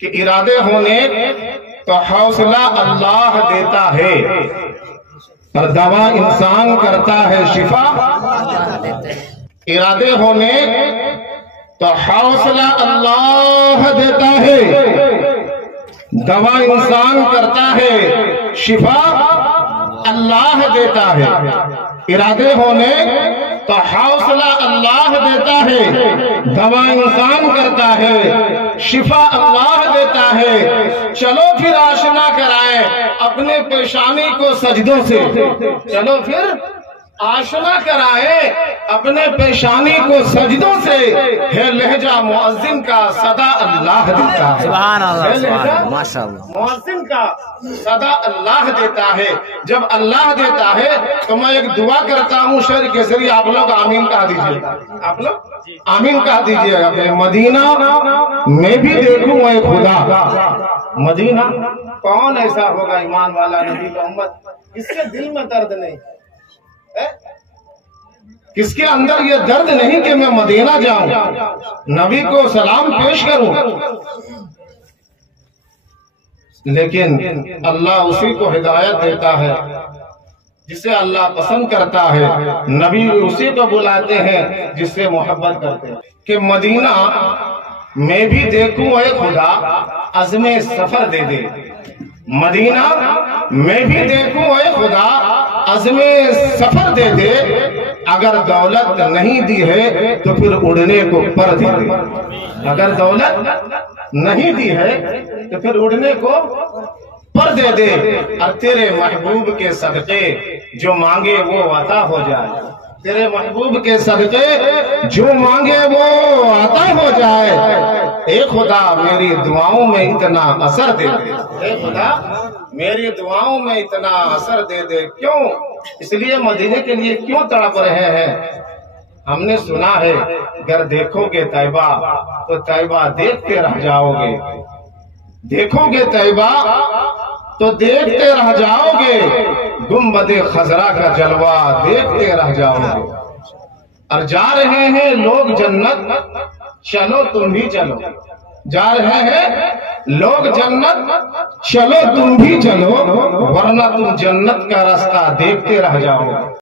کہ ارادے ہونے تو حوصلہ اللہ دیتا ہے، اور دوا انسان کرتا ہے شفا۔ ارادے ہونے تو حوصلہ اللہ دیتا ہے، دوا انسان کرتا ہے، شفا اللہ دیتا ہے۔ ارادے ہونے تو حوصلہ اللہ دیتا ہے، دوا انسان کرتا ہے، شفا اللہ دیتا ہے۔ چلو پھر آشنا کرائیں اپنے پیشانی کو سجدوں سے، چلو پھر آشنا کرائیں اپنے پیشانی کو سجدوں سے، ہے لہجہ مؤذن کا صدا اللہ دیتا ہے۔ سبحان اللہ، سبحان اللہ، ماشاءاللہ۔ مؤذن کا صدا اللہ دیتا ہے۔ جب اللہ دیتا ہے تو میں ایک دعا کرتا ہوں شعر کے ذریعے، آپ لوگ آمین کہہ دیجئے، آپ لوگ آمین کہہ دیجئے گا کہ مدینہ میں بھی دیکھوں اے خدا۔ مدینہ کون ایسا ہوگا ایمان والا نبی کا امت جس کے دل میں درد نہیں، کس کے اندر یہ درد نہیں کہ میں مدینہ جاؤں، نبی کو سلام پیش کروں؟ لیکن اللہ اسی کو ہدایت دیتا ہے جسے اللہ پسند کرتا ہے، نبی اسی کو بلاتے ہیں جس سے محبت کرتے ہیں۔ کہ مدینہ میں بھی دیکھوں اے خدا، عزم سفر دے دے۔ مدینہ میں بھی دیکھوں اے خدا، عزم سفر دے دے۔ اگر دولت نہیں دی ہے تو پھر اڑنے کو پر دے دے۔ اگر دولت نہیں دی ہے تو پھر اڑنے کو پر دے دے، اور تیرے محبوب کے صدقے جو مانگے وہ عطا ہو جائے۔ تیرے محبوب کے صدقے جو مانگے وہ عطا ہو جائے۔ اے خدا میری دعاؤں میں اتنا اثر دے دے، اے خدا میری دعاؤں میں اتنا اثر دے دے۔ کیوں؟ اس لیے مدینے کے لیے کیوں تڑپ رہے ہیں؟ ہم نے سنا ہے اگر دیکھو گے طیبہ تو طیبہ دیکھتے رہ جاؤ گے، دیکھو گے طیبہ تو دیکھتے رہ جاؤ گے، گنبد خضرا کا جلوہ دیکھتے رہ جاؤ گے۔ اور جا رہے ہیں لوگ جنت، چلو تم بھی چلو۔ جا رہے ہیں لوگ جنت، چلو تم بھی چلو، ورنہ تم جنت کا راستہ دیکھتے رہ جاؤ گے۔